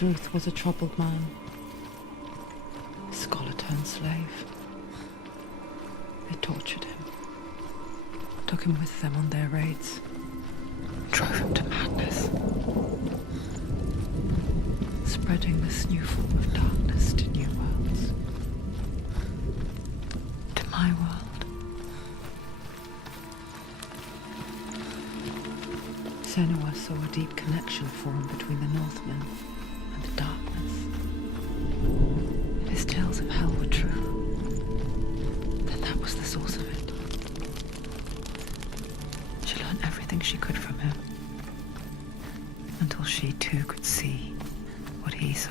Druth was a troubled man. Scholar turned slave. They tortured him. Took him with them on their raids. Drove him to madness. Spreading this new form of darkness to new worlds. To my world. Senua saw a deep connection form between the Northmen and the darkness. If his tales of hell were true, then that was the source of it. She learned everything she could from him, until she too could see what he saw.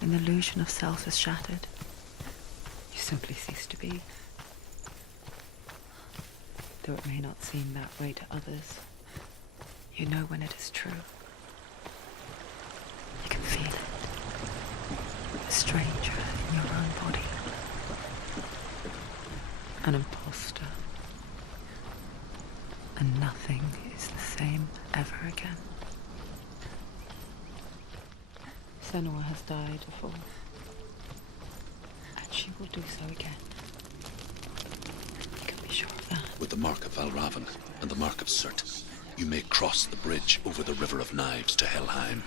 When the illusion of self is shattered, you simply cease to be. Though it may not seem that way to others, you know when it is true. You can feel it. A stranger in your own body. An imposter. And nothing is the same ever again. Senua has died before, and she will do so again. You can be sure of that. With the mark of Valravan and the mark of Surt, you may cross the bridge over the River of Knives to Helheim.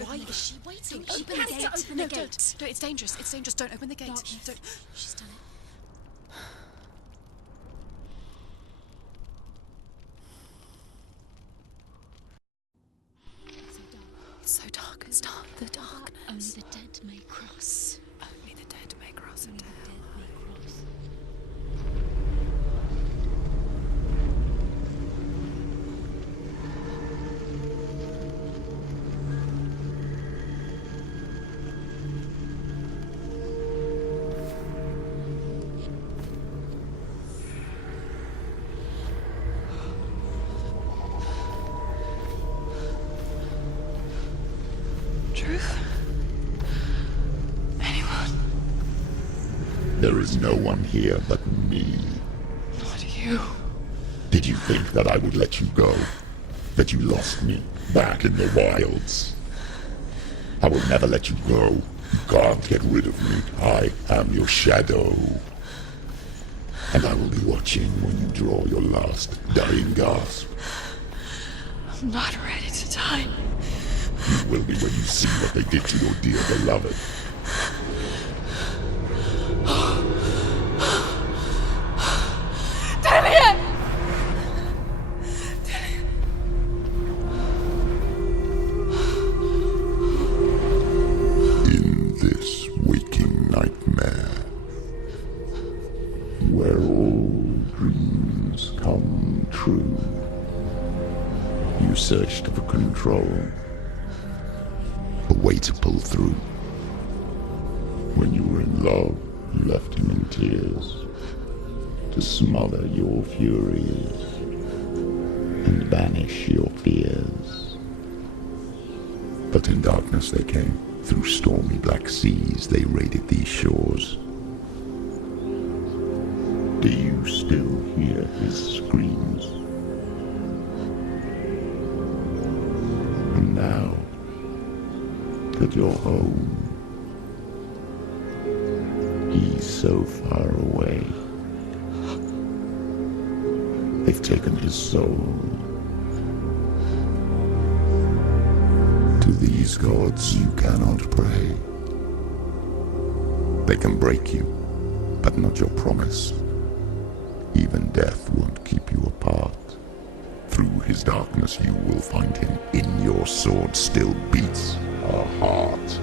Why is she waiting? Open the gate. Open the gate. No, it's dangerous. It's dangerous. Don't open the gate. Don't. She's done it. It's so dark. It's dark. The darkness. Only the dead may cross. Only the dead may cross into hell. Truth? Anyone? There is no one here but me. Not you. Did you think that I would let you go? That you lost me back in the wilds? I will never let you go. You can't get rid of me. I am your shadow. And I will be watching when you draw your last dying gasp. I'm not ready to die. You will be when you see what they did to your dear beloved. Damien! In this waking nightmare, where all dreams come true, you searched for control, a way to pull through. When you were in love, you left him in tears to smother your furies. and banish your fears. But in darkness they came. Through stormy black seas they raided these shores. Do you still hear his screams? And now that you're home, he's so far away. They've taken his soul. To these gods you cannot pray. They can break you, but not your promise. Even death won't keep you apart. Through his darkness you will find him. In your sword still beats a heart.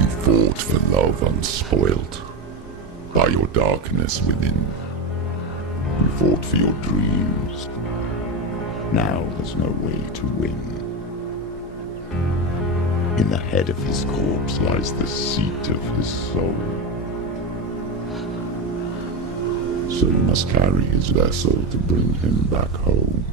You fought for love unspoilt by your darkness within. You fought for your dreams. Now there's no way to win. In the head of his corpse lies the seat of his soul. So you must carry his vessel to bring him back home.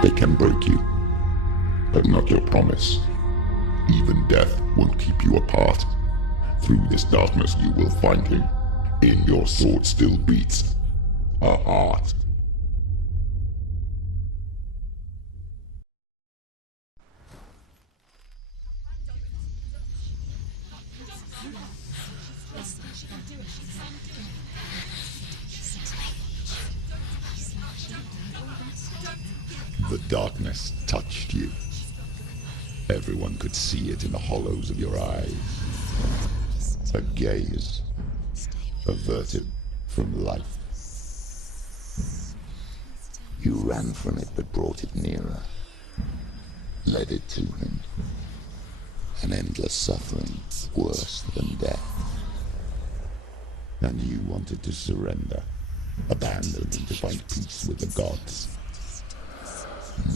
They can break you, but not your promise. Even death won't keep you apart. Through this darkness you will find him. In your sword still beats a heart. The darkness touched you. Everyone could see it in the hollows of your eyes. A gaze averted from life. You ran from it but brought it nearer. Led it to him. An endless suffering worse than death. And you wanted to surrender. Abandon and to find peace with the gods.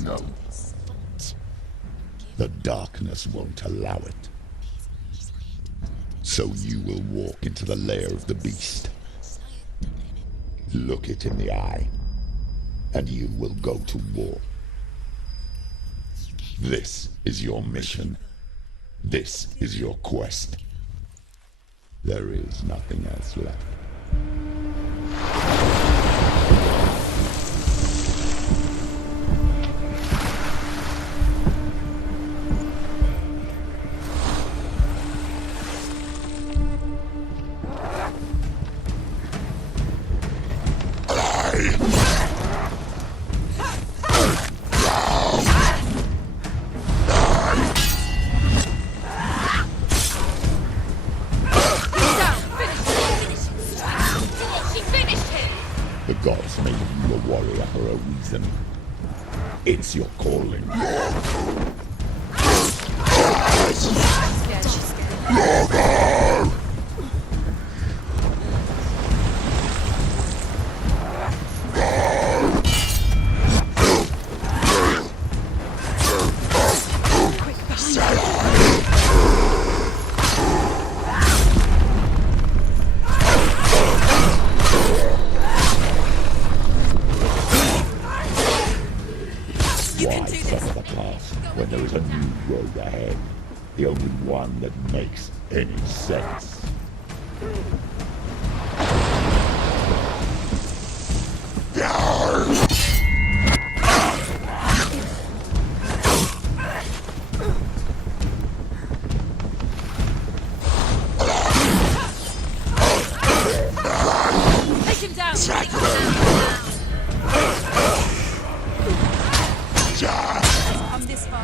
No. The darkness won't allow it. So you will walk into the lair of the beast. Look it in the eye, and you will go to war. This is your mission. This is your quest. There is nothing else left. The gods made you a warrior for a reason. It's your calling. Why suffer the past when there is a new road ahead? The only one that makes any sense. Take him down! I'm this far.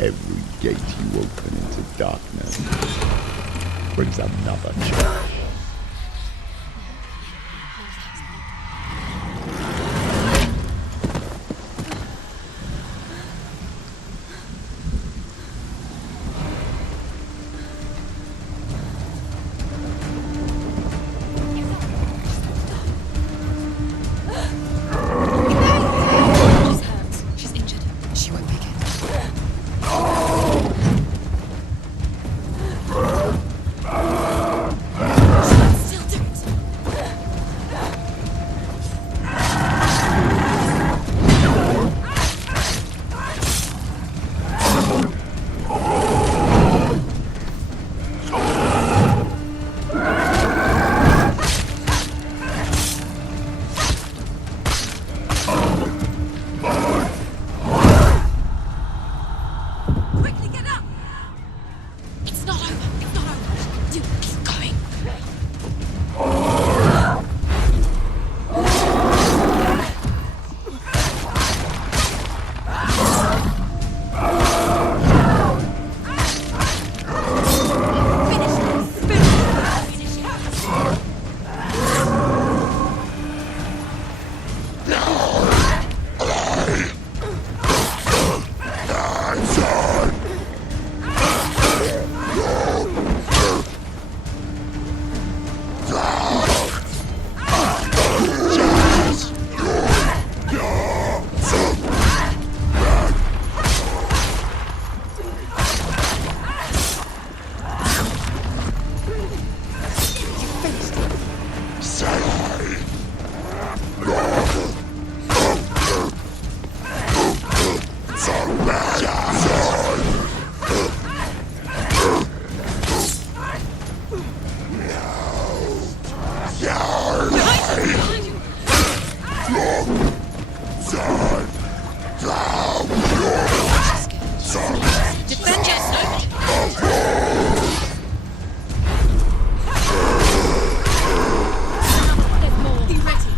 every gate you open into darkness brings another change. She's hurt. She's injured. She won't make it. Still do it. Quickly get up! It's not over. It's not over. You keep going. Finish this. Finish it. Defend yourself. There's more. Be ready.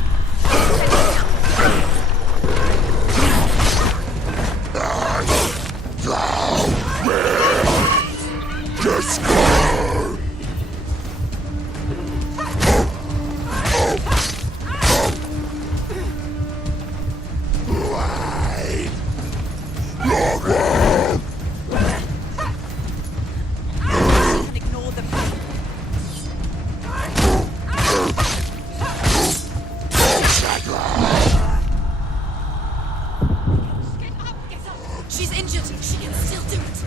Ignore the pain. Get up, get up. She's injured. She can still do it.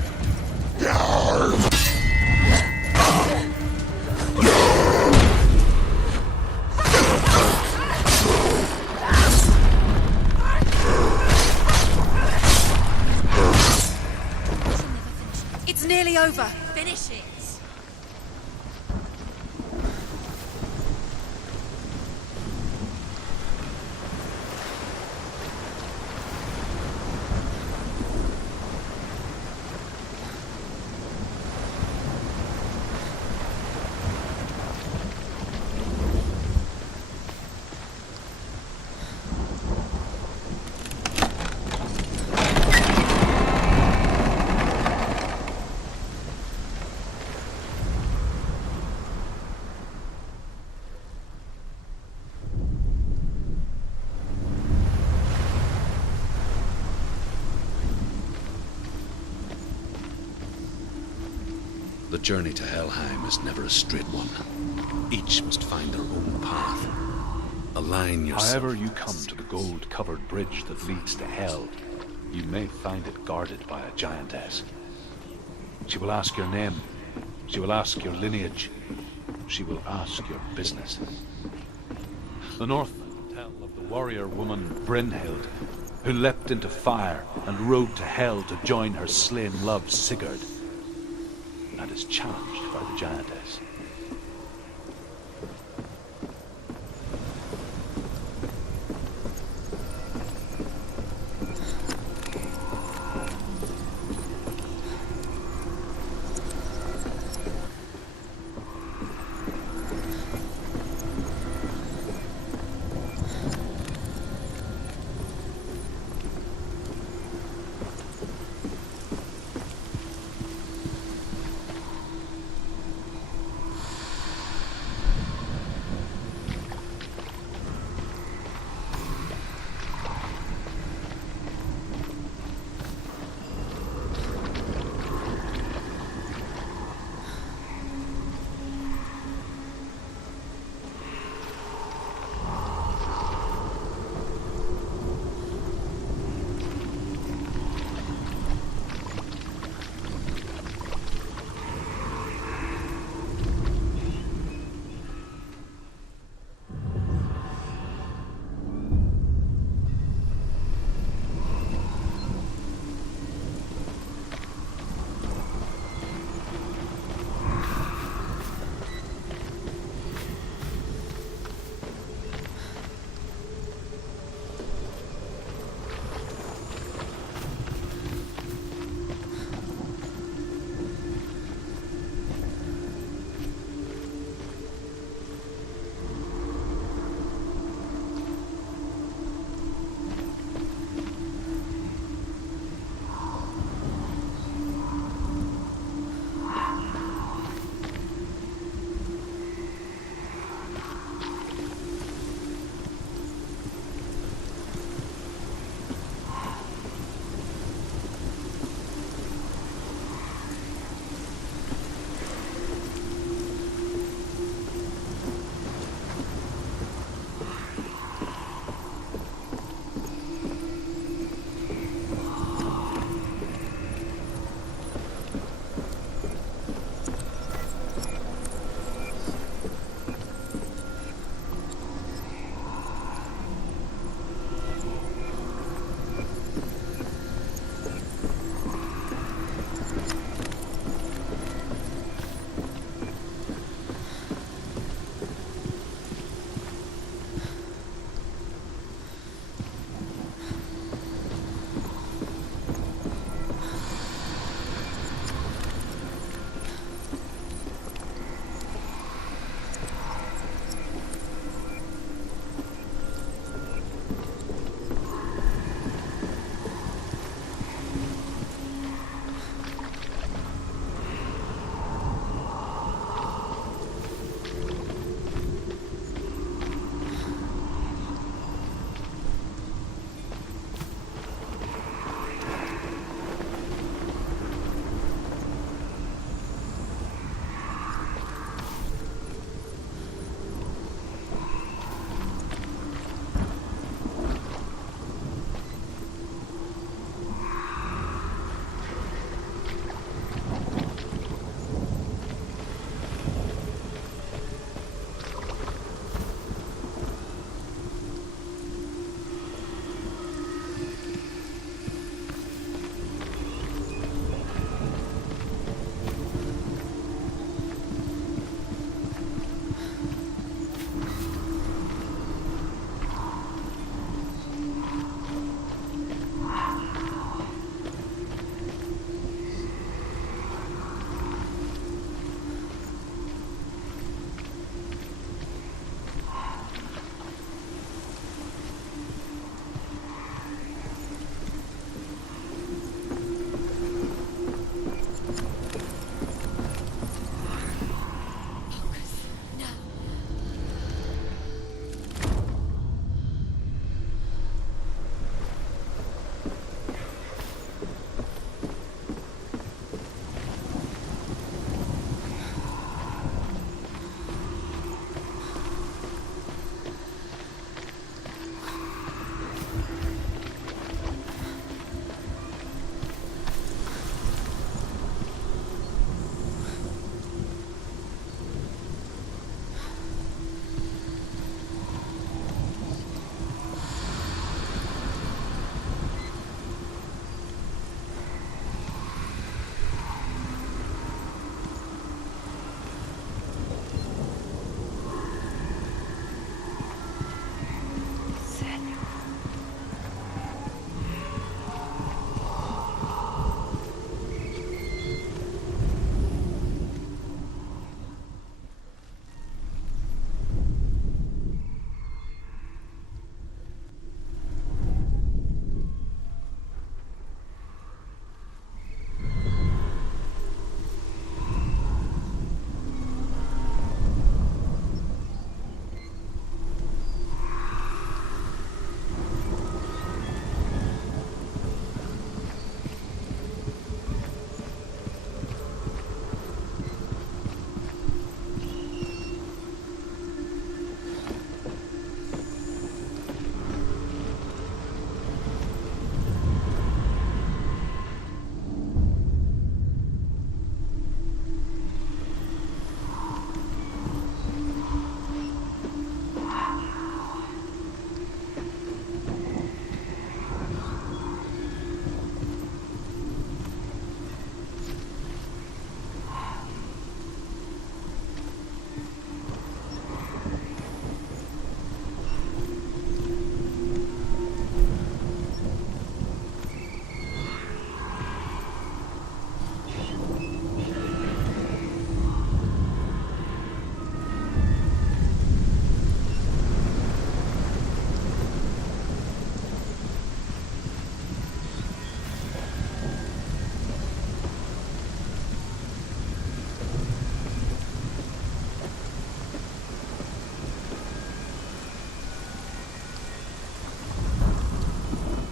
It's nearly over. Finish it. The journey to Helheim is never a straight one. Each must find their own path. Align yourself. However you come to the gold-covered bridge that leads to Hell, you may find it guarded by a giantess. She will ask your name. She will ask your lineage. She will ask your business. The Northmen tell of the warrior woman Brynhild, who leapt into fire and rode to Hell to join her slain love Sigurd, and is challenged by the giantess.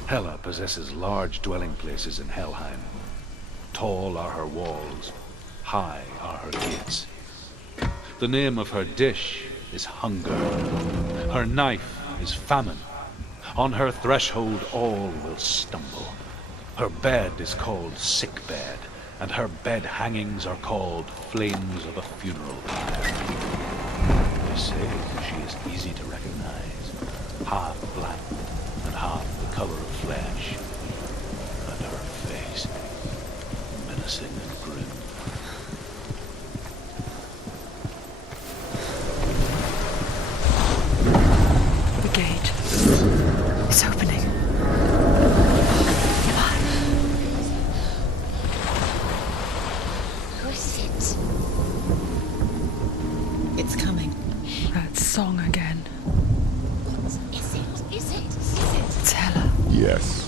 Hela possesses large dwelling places in Helheim. Tall are her walls, high are her gates. The name of her dish is hunger. Her knife is famine. On her threshold all will stumble. Her bed is called sick bed, and her bed hangings are called flames of a funeral pyre. They say she is easy to recognize, half black and half the color of flesh, and her face menacing and grim. The gate. It's opening. Who is it? It's coming. That song again. Is it? Is it? It's Hela. Yes,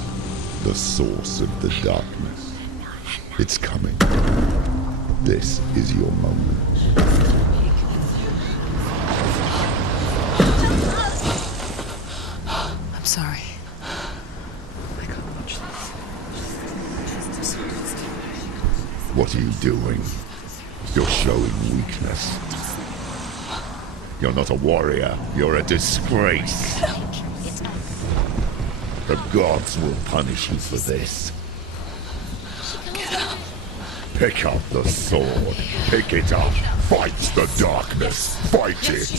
the source of the darkness. It's coming. This is your moment. I'm sorry. I can't watch this. What are you doing? You're showing weakness. You're not a warrior. You're a disgrace. The gods will punish you for this. Pick up the sword. Pick it up. Fight the darkness. Fight it.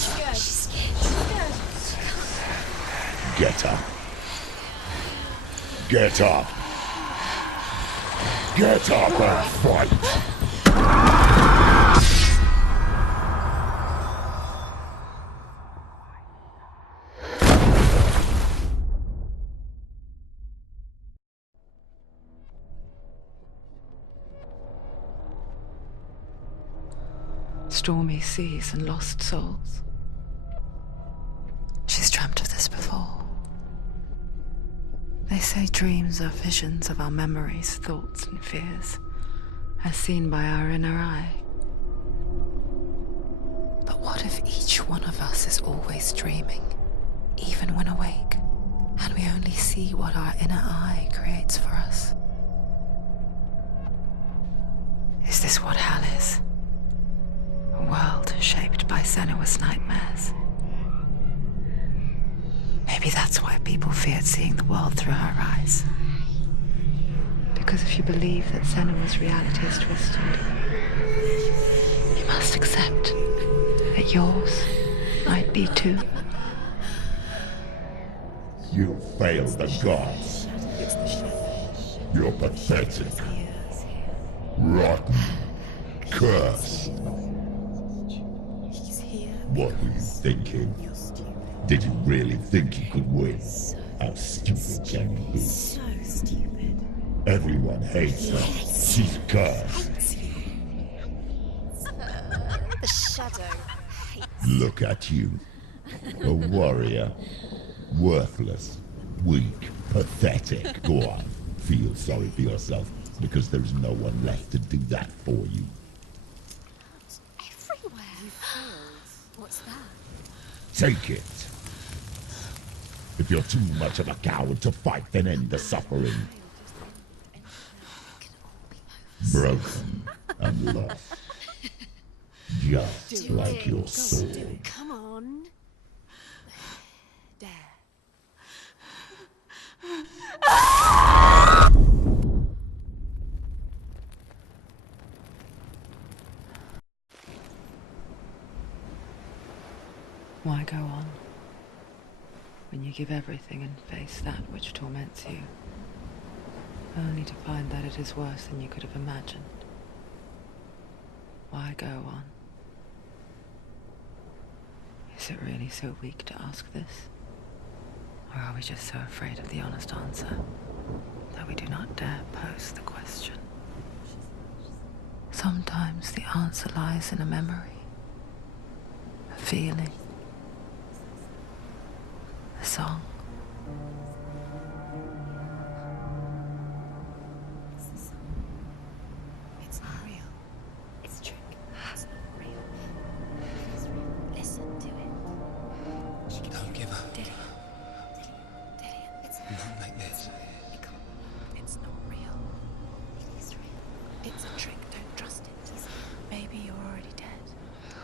Get up. Get up. Get up and fight. Stormy seas and lost souls. She's dreamt of this before. They say dreams are visions of our memories, thoughts and fears, as seen by our inner eye. But what if each one of us is always dreaming, even when awake, and we only see what our inner eye creates for us? Is this what hell is? A world shaped by Senua's nightmares. Maybe that's why people feared seeing the world through her eyes. Because if you believe that Senua's reality is twisted, you must accept that yours might be too. You failed the gods. You're pathetic. Rotten. Cursed. What were you thinking? Did you really think you could win? How stupid can you be? So stupid. Everyone hates her. She's cursed. The shadow. Look at you. A warrior. Worthless. Weak. Pathetic. Go on. Feel sorry for yourself, because there is no one left to do that for you. Everywhere. You failed. What's that? Take it. If you're too much of a coward to fight, then end the suffering. Broken and lost. Just like your soul. Come on. There. Why go on when you give everything and face that which torments you, only to find that it is worse than you could have imagined? Why go on? Is it really so weak to ask this? Or are we just so afraid of the honest answer that we do not dare pose the question? Sometimes the answer lies in a memory, a feeling, a song. It's not real. It's a trick. It's not real. It's real. Listen to it. Don't give up. Did it? It's Not like this. It's not real. It's real. It's a trick. Don't trust it. Maybe you're already dead.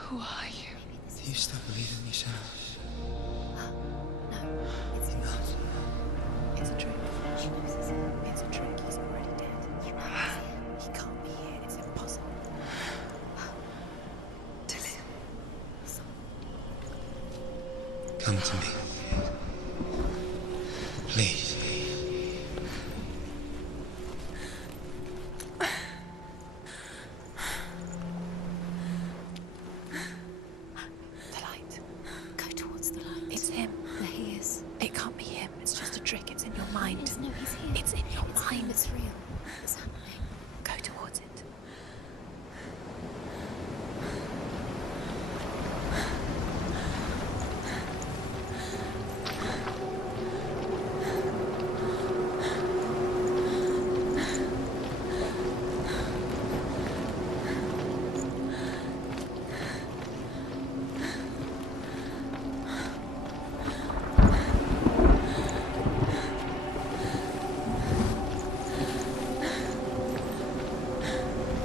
Who are you? Do you still believe in me, Senua? No, It's not. it's a trick. She knows it's him. It's a trick. He's already dead. You know it's him. He can't be here. It's impossible. Come to me. Please. The light. Go towards the light. It's him. There he is. It can't be him. It's just a trick. It's in your mind. No, he's here. It's in your It's him. mind. It's real. It's happening. Go towards it.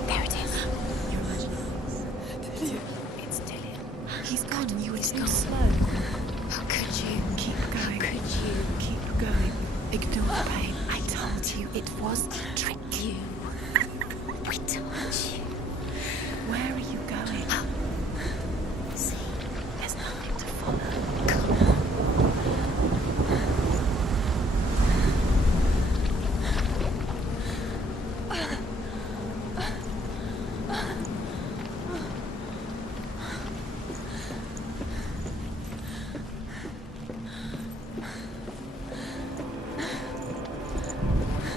There it is. You're imagining It's Dillian. He's gone. You were He's too gone. slow. How could you? Keep going. Could you? Keep going. Ignore the pain. I told you it was a trick. You. We told you. Where are you going? See? There's nothing to follow. Come on.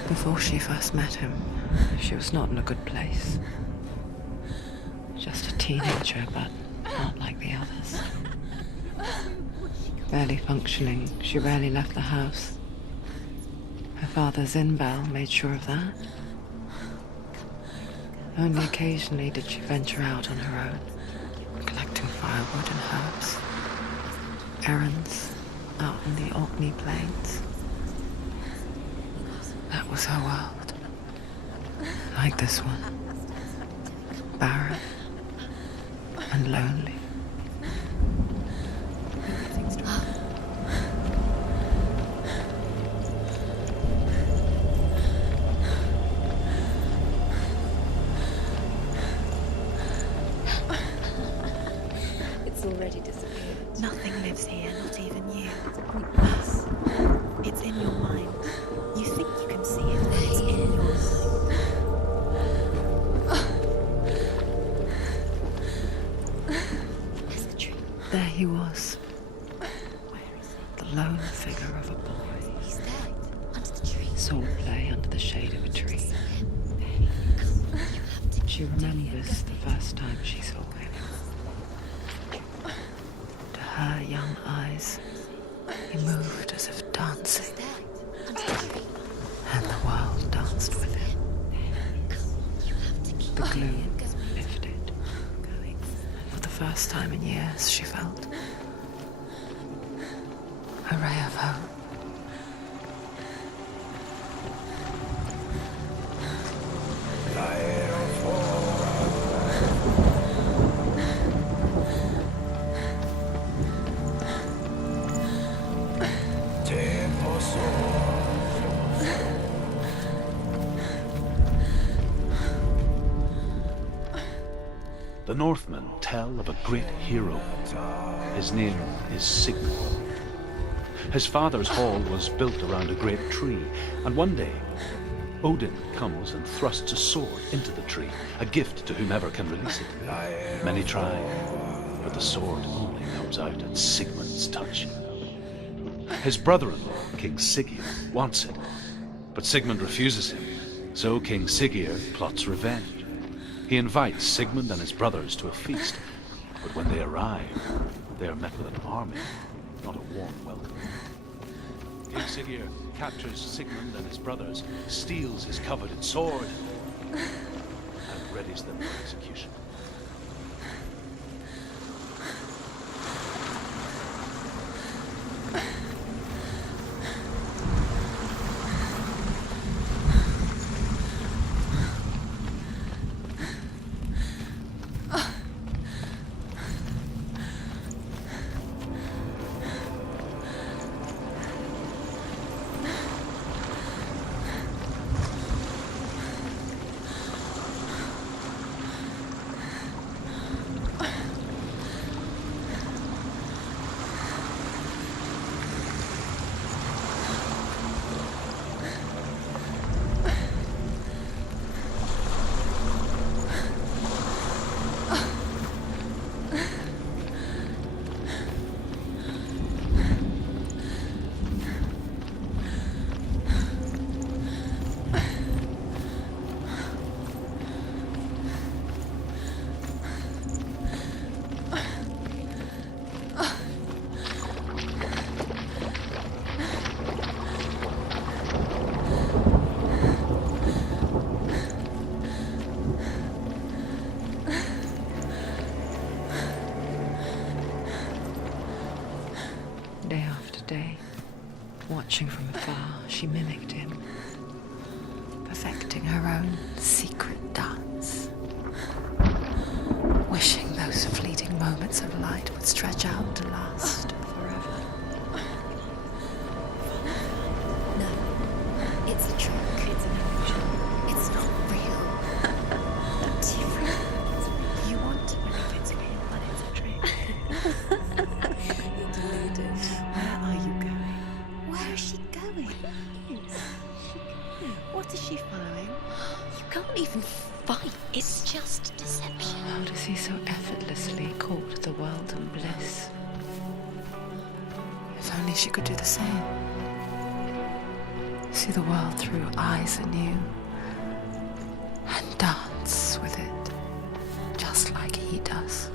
Before she first met him, she was not in a good place. Just a teenager, but not like the others. Barely functioning, she rarely left the house. Her father, Zinbal, made sure of that. Only occasionally did she venture out on her own, collecting firewood and herbs. Errands out in the Orkney plains. That was her world. Like this one. Barren and lonely. It's already disappeared. Nothing lives here, not even you. Pointless. It's in your mind. You think you can see it, but it's in your mind. Where's the tree? There he was, Where is it? the lone figure of a boy. He's there. Under the tree. Swordplay under the shade of a tree. You have to She remembers the first time she saw him. To her young eyes, he moved as if dancing, He's there. Under the tree. and the world danced with him. You have to keep The going. gloom lifted. For the first time in years, she felt a ray of hope. The Northmen tell of a great hero. His name is Sigmund. His father's hall was built around a great tree, and one day Odin comes and thrusts a sword into the tree, a gift to whomever can release it. Many try, but the sword only comes out at Sigmund's touch. His brother-in-law, King Siggeir, wants it, but Sigmund refuses him, so King Siggeir plots revenge. He invites Sigmund and his brothers to a feast, but when they arrive, they are met with an army, not a warm welcome. King Siggeir captures Sigmund and his brothers, steals his coveted sword, and readies them for execution. Day after day, watching from afar, she mimicked him, perfecting her own secret dance. Wishing those fleeting moments of light would stretch out to last forever. No, it's a trick. It's an illusion. It's not real. Different. You want to believe it's real, but it's a trick. You're deluded. Where are you going? Where is she going? What is she following? You can't even fight. It's just deception. How does he so effortlessly court the world and bliss? If only she could do the same. See the world through eyes anew and dance with it, just like he does.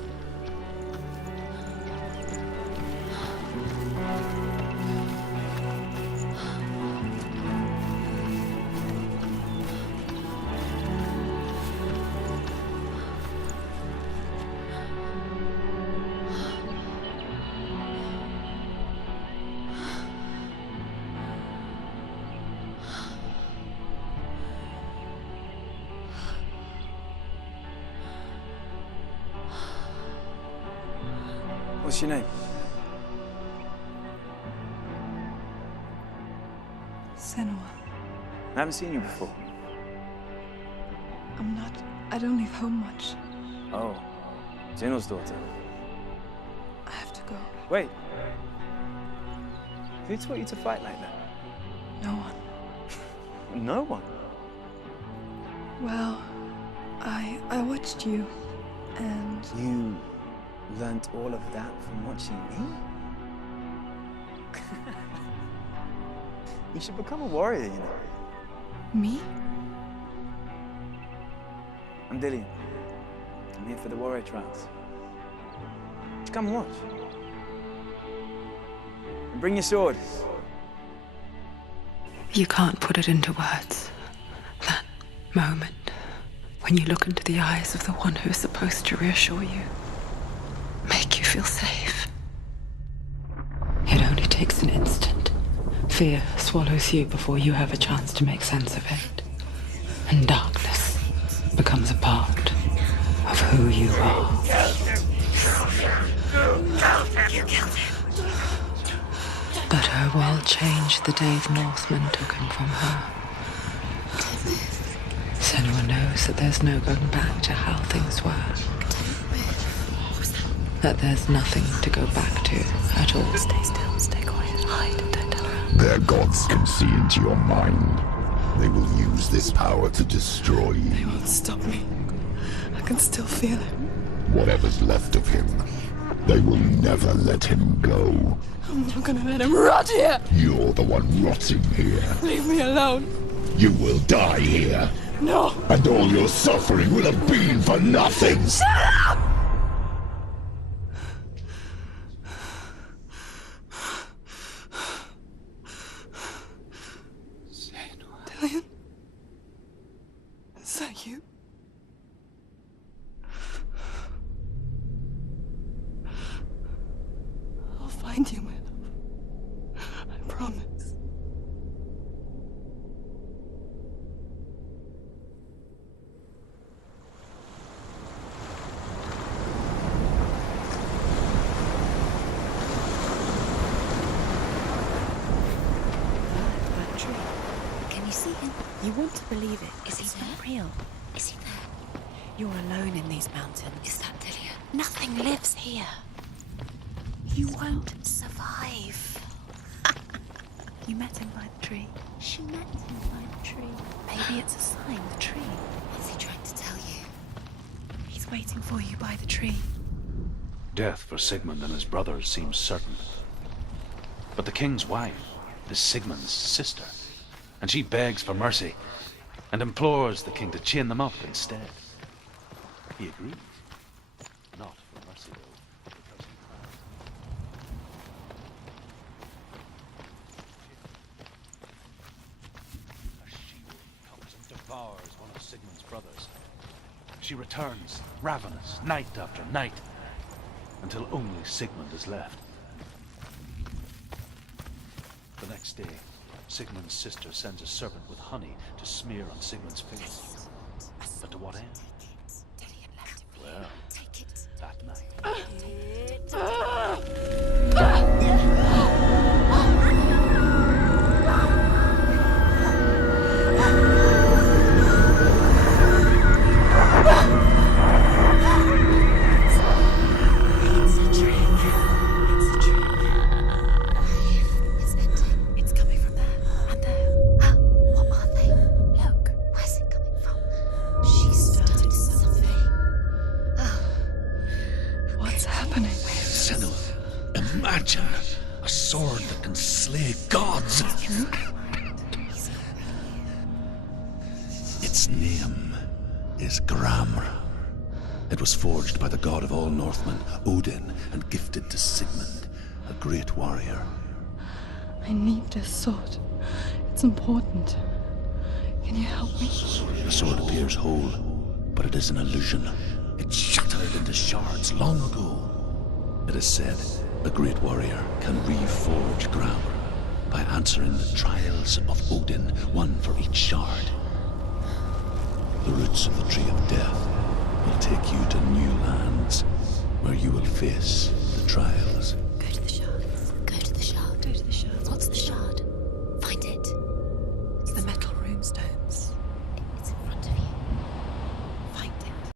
What's your name? Senua. I haven't seen you before. I don't leave home much. Oh, Zeno's daughter. I have to go. Wait. Who taught you to fight like that? No one. No one. Well, I watched you, and You learnt all of that from watching me? You should become a warrior, you know. me? I'm Dillian. I'm here for the warrior trials. Just come and watch. And bring your sword. You can't put it into words. That moment when you look into the eyes of the one who's supposed to reassure you, make you feel safe. It only takes an instant. Fear swallows you before you have a chance to make sense of it. And darkness becomes a part of who you are. But her world changed the day the Northmen took him from her. Senua knows that there's no going back to how things were. That there's nothing to go back to at all. Stay still, stay quiet, hide, don't tell her. Their gods can see into your mind. They will use this power to destroy They you. won't stop me. I can still feel it. Whatever's left of him, they will never let him go. I'm not gonna let him rot here. You're the one rotting here. Leave me alone. You will die here. No. And all your suffering will have been for nothing. Dillian? Is that you? I'll find you, my love. I promise. That tree. Can you see him? You want to believe it. Is he It's there? not real. Is he there? You're alone in these mountains. Is that Dillian? Nothing lives here. You won't survive. You met him by the tree. She met him by the tree. Maybe it's a sign, the tree. What's he trying to tell you? He's waiting for you by the tree. Death for Sigmund and his brothers seems certain. But the king's wife is Sigmund's sister, and she begs for mercy and implores the king to chain them up instead. He agrees. Not for mercy, though, because a she-wolf comes and devours one of Sigmund's brothers. She returns, ravenous, night after night, until only Sigmund is left. The next day, Sigmund's sister sends a servant with honey to smear on Sigmund's face. But to what end? Well, that night. It's coming from there and there. What are they? Look, where's it coming from? She started something. What's happening? Senua, imagine a sword that can slay gods. Its name is Gramr. It was forged by the god of all Northmen, Odin, and gifted to Sigmund, a great warrior. I need this sword. It's important. Can you help me? The sword appears whole, but it is an illusion. It shattered into shards long ago. It is said a great warrior can reforge Gramr by answering the trials of Odin, one for each shard. The roots of the Tree of Death will take you to new lands where you will face the trials